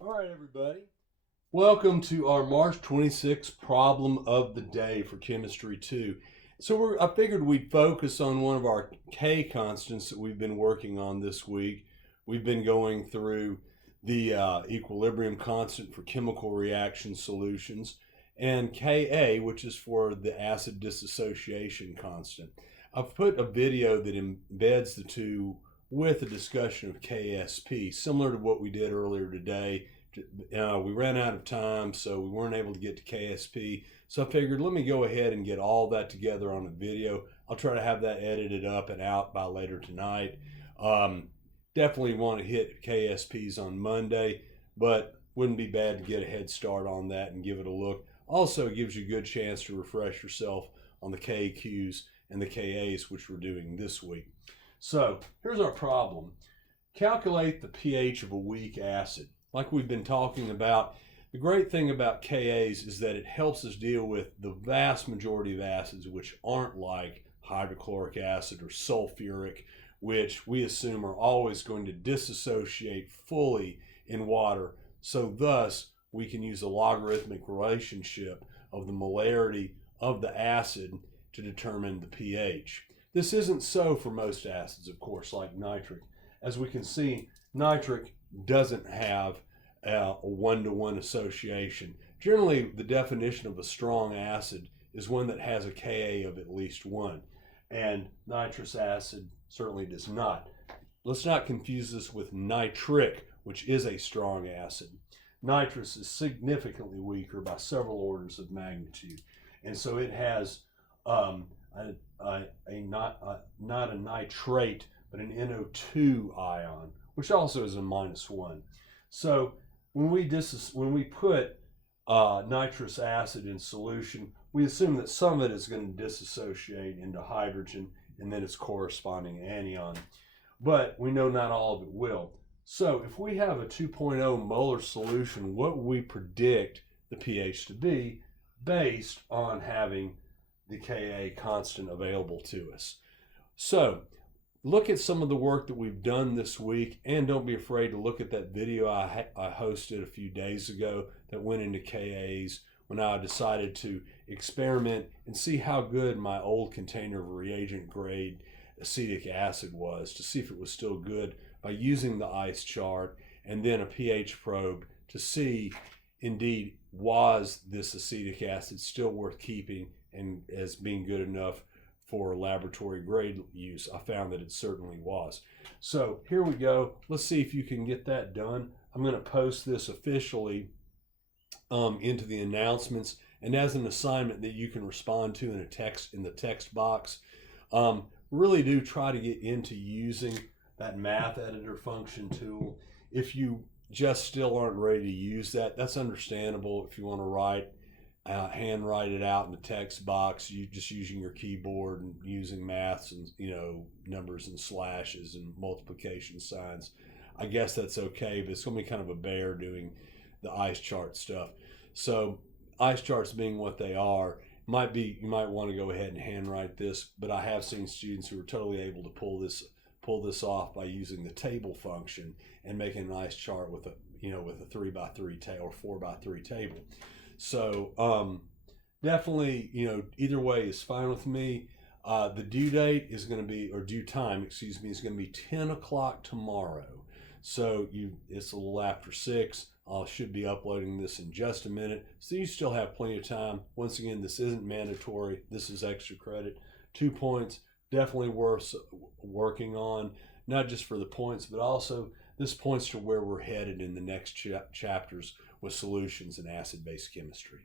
All right, everybody. Welcome to our March 26th problem of the day for Chemistry 2. I figured we'd focus on one of our K constants that we've been working on this week. We've been going through the equilibrium constant for chemical reaction solutions and Ka, which is for the acid dissociation constant. I've put a video that embeds the two with a discussion of KSP, similar to what we did earlier today. We ran out of time, so we weren't able to get to KSP. So I figured, let me go ahead and get all that together on a video. I'll try to have that edited up and out by later tonight. Definitely want to hit KSPs on Monday, but wouldn't be bad to get a head start on that and give it a look. Also, it gives you a good chance to refresh yourself on the KQs and the KAs, which we're doing this week. So here's our problem. Calculate the pH of a weak acid. Like we've been talking about, the great thing about KAs is that it helps us deal with the vast majority of acids which aren't like hydrochloric acid or sulfuric, which we assume are always going to dissociate fully in water. So thus, we can use a logarithmic relationship of the molarity of the acid to determine the pH. This isn't so for most acids, of course, like nitric. As we can see, nitric doesn't have a one-to-one association. Generally, the definition of a strong acid is one that has a Ka of at least 1, and nitrous acid certainly does not. Let's not confuse this with nitric, which is a strong acid. Nitrous is significantly weaker by several orders of magnitude, and so it has not a nitrate, but an NO2 ion, which also is a -1. So when we put nitrous acid in solution, we assume that some of it is going to dissociate into hydrogen and then its corresponding anion. But we know not all of it will. So if we have a 2.0 molar solution, what would we predict the pH to be based on having the Ka constant available to us? So look at some of the work that we've done this week, and don't be afraid to look at that video I hosted a few days ago that went into Kas when I decided to experiment and see how good my old container of reagent grade acetic acid was, to see if it was still good by using the ice chart and then a pH probe to see indeed was this acetic acid still worth keeping and as being good enough for laboratory grade use. I found that it certainly was. So here we go. Let's see if you can get that done. I'm going to post this officially into the announcements and as an assignment that you can respond to in the text box. Really do try to get into using that math editor function tool. If you just still aren't ready to use that, that's understandable. If you want to hand write it out in the text box, you just using your keyboard and using maths and numbers and slashes and multiplication signs, I guess that's okay, but it's going to be kind of a bear doing the ice chart stuff. So ice charts being what they are, you might want to go ahead and hand write this, but I have seen students who are totally able to pull this off by using the table function and making an ice chart with a 3x3 table or 4x3 table. So definitely, either way is fine with me. The due date is going to be, or due time, excuse me, is going to be 10 o'clock tomorrow. So it's a little after 6. I should be uploading this in just a minute. So you still have plenty of time. Once again, this isn't mandatory. This is extra credit. 2 points, definitely worth working on, not just for the points, but also this points to where we're headed in the next chapters with solutions in acid-base chemistry.